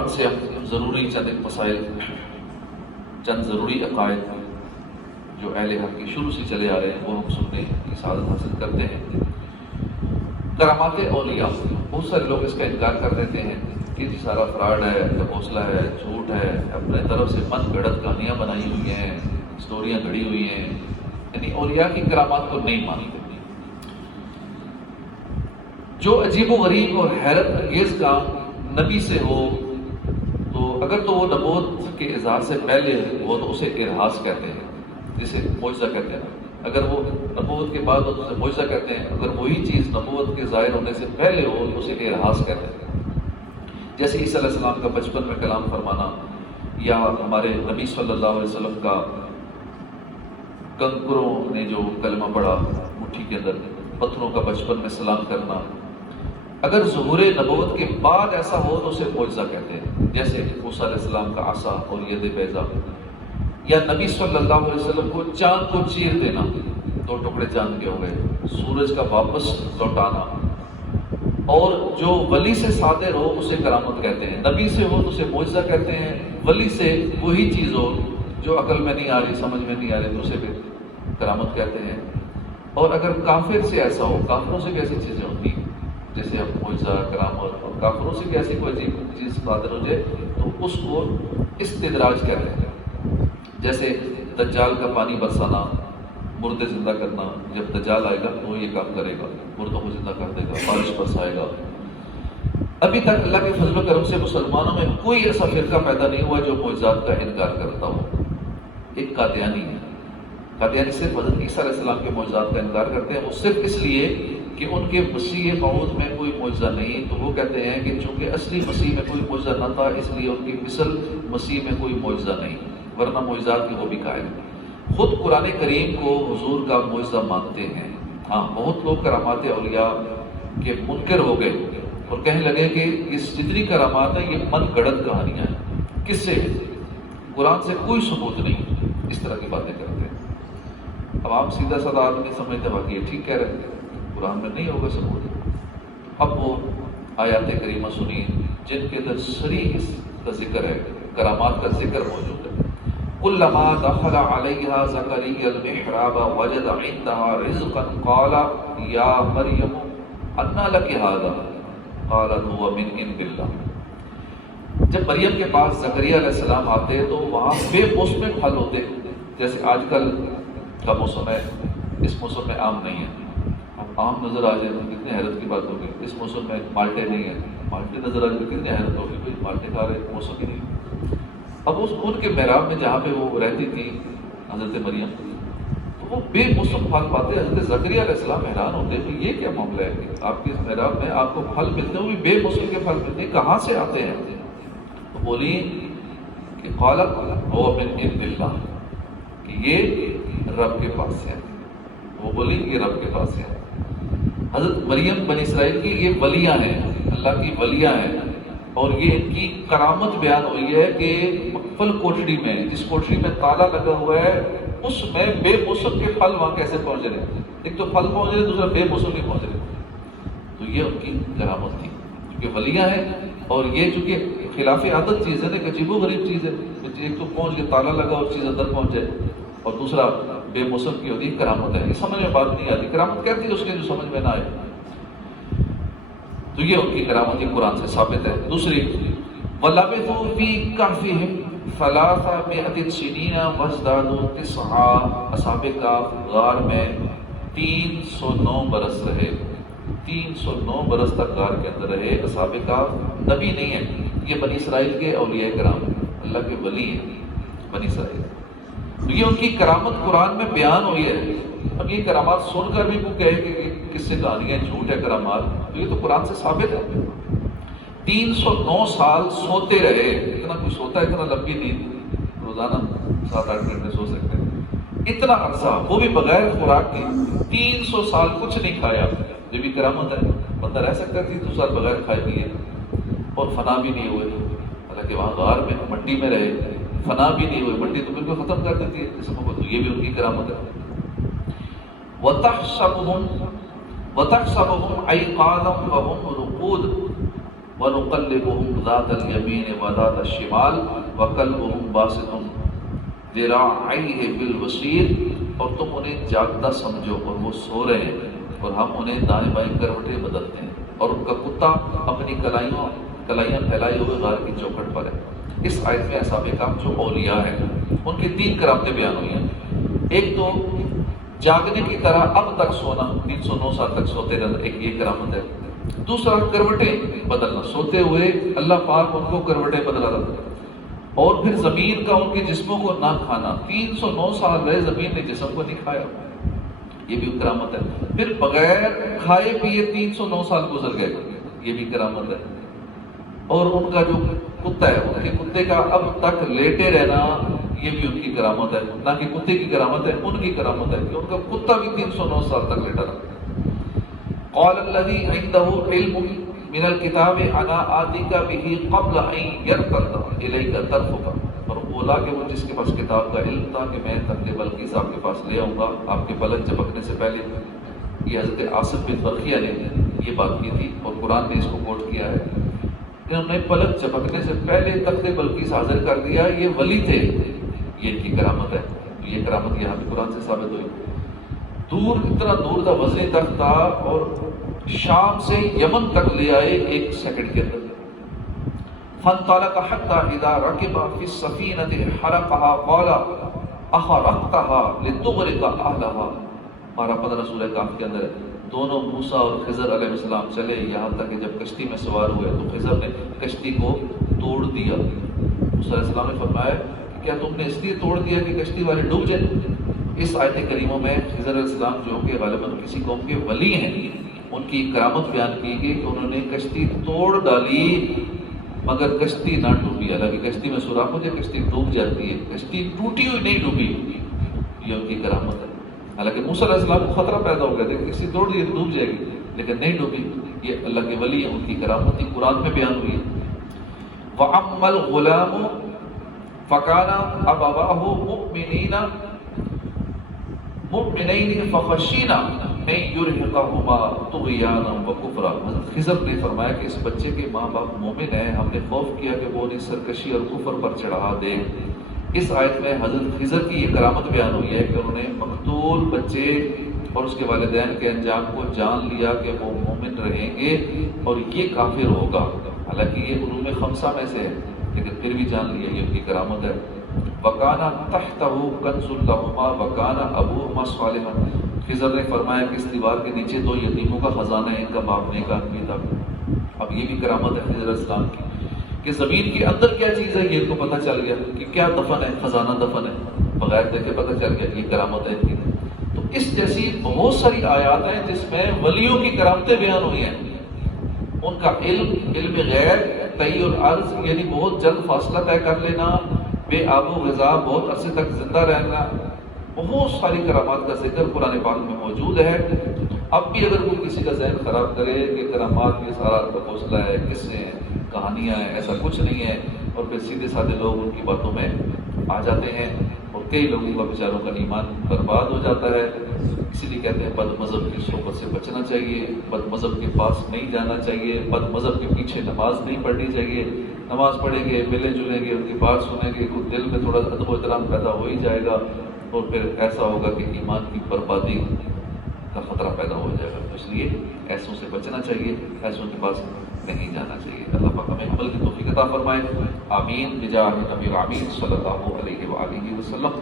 قرآن سے ہم ضروری چند مسائل، چند ضروری عقائد جو اہل حق کی شروع سے چلے آ رہے ہیں وہ ہم سننے کی سعادت حاصل کرتے ہیں۔ کرامات اولیاء، بہت سارے لوگ اس کا انکار کر دیتے ہیں کہ یہ سارا فراڈ ہے، حوصلہ ہے، جھوٹ ہے، اپنے طرف سے من گھڑت کہانیاں بنائی ہوئی ہیں، اسٹوریاں گھڑی ہوئی ہیں، یعنی اولیاء کی کرامات کو نہیں مانتے۔ جو عجیب و غریب اور حیرت انگیز کام نبی سے ہو تو اگر تو وہ نبوت کے اظہار سے پہلے ہو تو اسے ارہاس کہتے ہیں، جسے معجزہ کہتے ہیں۔ اگر وہ نبوت کے بعد ہو تو اسے معجزہ کہتے ہیں، اگر وہی چیز نبوت کے ظاہر ہونے سے پہلے ہو تو اسے ارہاس کہتے ہیں۔ جیسے عیسیٰ علیہ السلام کا بچپن میں کلام فرمانا، یا ہمارے نبی صلی اللہ علیہ وسلم کا کنکروں نے جو کلمہ پڑھا مٹھی کے اندر، پتھروں کا بچپن میں سلام کرنا، اگر ظہور نبوت کے بعد ایسا ہو تو اسے معجزہ کہتے ہیں۔ جیسے موسیٰ علیہ السلام کا عصا اور ید بیضا، یا نبی صلی اللہ علیہ وسلم کو چاند کو چیر دینا، 2 ٹکڑے چاند کے ہو گئے، سورج کا واپس لوٹانا، اور جو ولی سے صادر ہو اسے کرامت کہتے ہیں۔ نبی سے ہو تو اسے معجزہ کہتے ہیں، ولی سے وہی چیز ہو جو عقل میں نہیں آ رہی، سمجھ میں نہیں آ رہی تو اسے بھی کرامت کہتے ہیں۔ اور اگر کافر سے ایسا ہو، کافروں سے بھی ایسی چیزیں ہوتی ہیں جیسے اب معجزہ، کرامت، اور کافروں سے بھی ایسی کوئی عجیب چیز صادر ہو جائے تو اس کو استدراج کہتے ہیں۔ جیسے دجال کا پانی برسانا، مردے زندہ کرنا، جب دجال آئے گا تو یہ کام کرے گا، مردوں کو زندہ کر دے گا، بارش برسائے گا۔ ابھی تک اللہ کے فضل و کرم سے مسلمانوں میں کوئی ایسا فرقہ پیدا نہیں ہوا جو معجزات کا انکار کرتا ہو۔ ایک قادیانی ہے، قادیانی صرف حضرت عیسیٰ علیہ السلام کے معجزات کا انکار کرتے ہیں، وہ صرف اس لیے کہ ان کے مسیح موعود میں کوئی معجزہ نہیں، تو وہ کہتے ہیں کہ چونکہ اصلی مسیح میں کوئی معجزہ نہ تھا اس لیے ان کی مثل مسیح میں کوئی معجزہ نہیں، ورنہ معجزات کی وہ بھی قائل ہیں۔ خود قرآن کریم کو حضور کا معجزہ مانتے ہیں۔ ہاں، بہت لوگ کرامات اولیاء کے منکر ہو گئے اور کہنے لگے کہ اس جتنی کرامات ہیں یہ من گڑت کہانیاں ہیں، کس سے؟ قرآن سے کوئی ثبوت نہیں، اس طرح کی باتیں کرتے ہیں۔ اب آپ سیدھا سادہ آدمی سمجھتے ہیں باقی یہ ٹھیک کہہ رہے ہیں، قرآن میں نہیں ہوگا ثبوت۔ اب وہ آیات کریمہ سنی جن کے اندر صریح اس کا ذکر ہے، کرامات کا ذکر موجود ہے۔ کلما دخل علیہا زکریا المحراب وجد عندها رزقا قال یا مریم انا لک ھذا قالت هو من عند اللہ۔ جب مریم کے پاس زکریا علیہ السلام آتے تو وہاں بے موسم پھل ہوتے، جیسے آج کل کا موسم ہے، اس موسم میں آم نہیں ہے، اب آم نظر آ جائے تو کتنے حیرت کی بات ہوگی۔ اس موسم میں مالٹے نہیں ہیں، مالٹے نظر آ جائے تو کتنی حیرت ہوگی، کوئی مالٹے کھا رہے، موسم ہی نہیں۔ اب اس ان کے محراب میں جہاں پہ وہ رہتی تھی حضرت مریم، تو وہ بے موسم پھل پاتے۔ حضرت زکریا علیہ السلام حیران ہوتے کہ یہ کیا معاملہ ہے کہ آپ کے محراب میں آپ کو پھل ملتے ہیں، وہ بھی بے موسم کے پھل ملتے ہیں، کہاں سے آتے ہیں؟ تو بولی کہ قالت هو من عند اللہ، کہ یہ رب کے پاس سے ہے۔ وہ بولی کہ یہ رب کے پاس سے ہے۔ حضرت مریم بنی اسرائیل کی یہ ولیاں ہیں، اللہ کی ولیاں ہیں، اور یہ ان کی کرامت بیان ہوئی ہے کہ مقفل کوٹڑی میں، جس کوٹڑی میں تالا لگا ہوا ہے، اس میں بے موسم کے پھل وہاں کیسے پہنچ رہے ہیں؟ ایک تو پھل پہنچ رہے، دوسرا بے موسم ہی پہنچ رہے۔ تو یہ ان کی کرامت تھی، کیونکہ ولیاں ہیں، اور یہ چونکہ خلاف عادت چیز ہے نا، ایک عجیب و غریب چیز ہے، ایک تو پہنچ کے تالا لگا اور چیز اندر پہنچ جائے، اور دوسرا بے موسم کی ہوتی کرامت ہے۔ یہ سمجھ میں بات نہیں آتی، کرامت کہتی ہے اس کے جو سمجھ میں نہ آئے، تو یہ ان کی کرامت قرآن سے ثابت ہے۔ دوسری، وَلَبِثُوا فِي كَهْفِهِمْ 300 سنین وازدادوا 9، اصحاب کہف غار میں 309 برس رہے، 309 برس تک غار کے اندر رہے۔ اصحاب کہف نبی نہیں ہیں، یہ بنی اسرائیل کے اولیاء کرام، اللہ کے ولی ہیں بنی اسرائیل۔ تو یہ ان کی کرامت قرآن میں بیان ہوئی ہے۔ اب یہ کرامات سن کر بھی وہ کہے کہ کس سے کہانیاں، جھوٹ ہے کرامات، تو یہ تو قرآن سے ثابت ہے۔ 309 سال سوتے رہے، اتنا کوئی سوتا ہے، اتنا لمبی نیند روزانہ 7-8 گھنٹے سو سکتے ہیں، اتنا عرصہ، وہ بھی بغیر خوراک کی، 300 سال کچھ نہیں کھایا۔ یہ بھی کرامت ہے، بندہ رہ سکتا ہے 300 سال بغیر کھائے پیے اور فنا بھی نہیں ہوئے، حالانکہ وہاں غار میں مٹی میں رہے، فنا بھی نہیں ہوئے، مٹی تو بالکل ختم کر دیتی ہے جسم کو، تو یہ بھی ان کی کرامت ہے۔ وَتَحْسَبُهُمْ أَيْقَاظًا وَهُمْ رُقُودٌ، وَنُقَلِّبُهُمْ ذَاتَ الْيَمِينِ وَذَاتَ الشِّمَالِ وَقَلْبُهُمْ بَاسِطٌ ذِرَاعَيْهِ بِالْوَسِيرِ، اور تم انہیں جاگتا سمجھو اور وہ سو رہے ہیں، اور ہم انہیں دائیں بائیں کروٹیں بدلتے ہیں، اور ان کا کتا اپنی کلائیاں پھیلائے ہوئے غار کی چوکھٹ پر ہے۔ اس آیت میں اصحاب کہف جو اولیاء ہیں ان کی 3 کرامتیں بیان ہوئی ہیں۔ ایک تو جاگنے کی طرح اب تک سونا، 309 سال تک سوتے رہنا، ایک یہ کرامت ہے۔ دوسرا کروٹیں بدلنا، سوتے ہوئے اللہ پاک ان کو کروٹیں بدلا رہا، اور پھر زمین کا ان کے جسموں کو نہ کھانا، 309 سال رہے زمین نے جسم کو نہیں کھایا، یہ بھی کرامت ہے۔ پھر بغیر کھائے پیے 309 سال گزر گئے، یہ بھی کرامت ہے۔ اور ان کا جو کتا ہے، ان کے کتے کا اب تک لیٹے رہنا، یہ بھی ان کی کرامت ہے، نہ کہ کتے کی کرامت ہے، ان کی کرامت ہے کہ ان کا کتا بھی 309 سال تک لیٹا رہا۔ قال الذي عنده علم من الكتاب انا آتيك به قبل ان يرتد اليك طرفك، اور بولا کہ وہ جس کے پاس کتاب کا علم تھا کہ میں تخت بلقیس آپ کے پاس لے آؤں گا آپ کے پلک جھپکنے سے پہلے۔ یہ حضرت عاصم بن برقیہ نے یہ بات کی تھی، اور قرآن نے اس کو کوٹ کیا ہے، انہوں نے پلک جھپکنے سے پہلے تخت بلقیس حاضر کر دیا، یہ ولی تھے، یہ ان کی کرامت ہے۔ یہ کرامت یہاں بھی قرآن سے ثابت ہوئی۔ دور، اتنا دور تھا، وزنی تخت تھا، اور شام سے یمن تک لے آئے 1 سیکنڈ کے اندر۔ فانطلق حتى اذا ركب في السفينه حرقها قال اخرقتها لتغرق اهلها۔ 15 سورہ کہف کے اندر دونوں موسیٰ اور خضر علیہ السلام چلے یہاں تک کہ جب کشتی میں سوار ہوئے تو خضر نے کشتی کو توڑ دیا۔ موسیٰ علیہ السلام نے فرمایا کہ کیا تم نے اس لیے توڑ دیا کہ کشتی والے ڈوب جائیں؟ اس آیت کریموں میں خضر علیہ السلام جو کہ غالباً کسی قوم کے ولی ہیں، ان کی کرامت بیان کی گئی کہ انہوں نے کشتی توڑ ڈالی مگر کشتی نہ ڈوبی۔ حالانکہ کشتی میں سوراخ ہوتی ہے، کشتی ڈوب جاتی ہے، کشتی ٹوٹی ہوئی نہیں ڈوبی، یہ ان کی کرامت ہے۔ حالانکہ موسیٰ علیہ السلام کو خطرہ پیدا ہو گیا تھا کہ کشتی توڑ دی تو ڈوب جائے گی، لیکن نہیں ڈوبی، یہ اللہ کے ولی ہیں، ان کی کرامت کی قرآن میں بیان ہوئی ہے۔ وَأَمَّا الْغُلَامُ فَكَانَ أَبَوَاهُ مُؤْمِنَيْنِ فَخَشِينَا أَن يُرْهِقَهُمَا طُغْيَانًا وَكُفْرًا۔ حضرت خضر نے فرمایا کہ اس بچے کے ماں باپ مومن ہیں، ہم نے خوف کیا کہ وہ انہیں سرکشی اور کفر پر چڑھا دے۔ اس آیت میں حضرت خضر کی یہ کرامت بیان ہوئی ہے کہ انہوں نے مقتول بچے اور اس کے والدین کے انجام کو جان لیا کہ وہ مومن رہیں گے اور یہ کافر ہوگا، حالانکہ یہ علوم خمسہ میں سے ہے، لیکن پھر بھی جان لیا، یہ ان کی کرامت ہے۔ وَكَانَ تَحْتَهُ كَنْزٌ لَهُمَا وَكَانَ أَبُوهُمَا صَالِحًا۔ خضر نے فرمایا کہ اس دیوار کے نیچے 2 یتیموں کا خزانہ ہے، ان کا باپ نیک آدمی تھا۔ اب یہ بھی کرامت ہے خضر علیہ السلام کی کہ زمین کے اندر کیا چیز ہے یہ ان کو پتہ چل گیا کہ کیا دفن ہے، خزانہ دفن ہے، بغیر دیکھے پتہ چل گیا، یہ کرامت ہے ان کی۔ تو اس جیسی بہت ساری آیات ہیں جس میں ولیوں کی کرامتیں بیان ہوئی ہیں، ان کا علم غیب، طی الارض یعنی بہت جلد فاصلہ طے کر لینا، بے آب و غذا، بہت عرصے تک زندہ رہنا، بہت ساری کرامات کا ذکر قرآن پاک میں موجود ہے۔ اب بھی اگر کوئی کسی کا ذہن خراب کرے کہ کرامات یہ سارا حوصلہ ہے، قصے ہیں، کہانیاں ہیں، ایسا کچھ نہیں ہے، اور پھر سیدھے سادھے لوگ ان کی باتوں میں آ جاتے ہیں اور کئی لوگوں کا بیچاروں کا ایمان برباد ہو جاتا ہے۔ اسی لیے کہتے ہیں بد مذہب کی صحبت سے بچنا چاہیے، بد مذہب کے پاس نہیں جانا چاہیے، بد مذہب کے پیچھے نماز نہیں پڑھنی چاہیے۔ نماز پڑھیں گے، ملیں جلیں گے، ان کی بات سنیں گے، تو دل میں تھوڑا ادب و احترام پیدا ہو ہی جائے گا، اور پھر ایسا ہوگا کہ ایمان کی بربادی کا خطرہ پیدا ہو جائے گا۔ اس لیے ایسوں سے بچنا چاہیے، ایسوں کے پاس نہیں جانا چاہیے۔ اللہ پاک ہمیں عمل کی توفیق عطا فرمائے، آمین بجاہ نبی الامین صلی اللہ علیہ وآلہ وسلم۔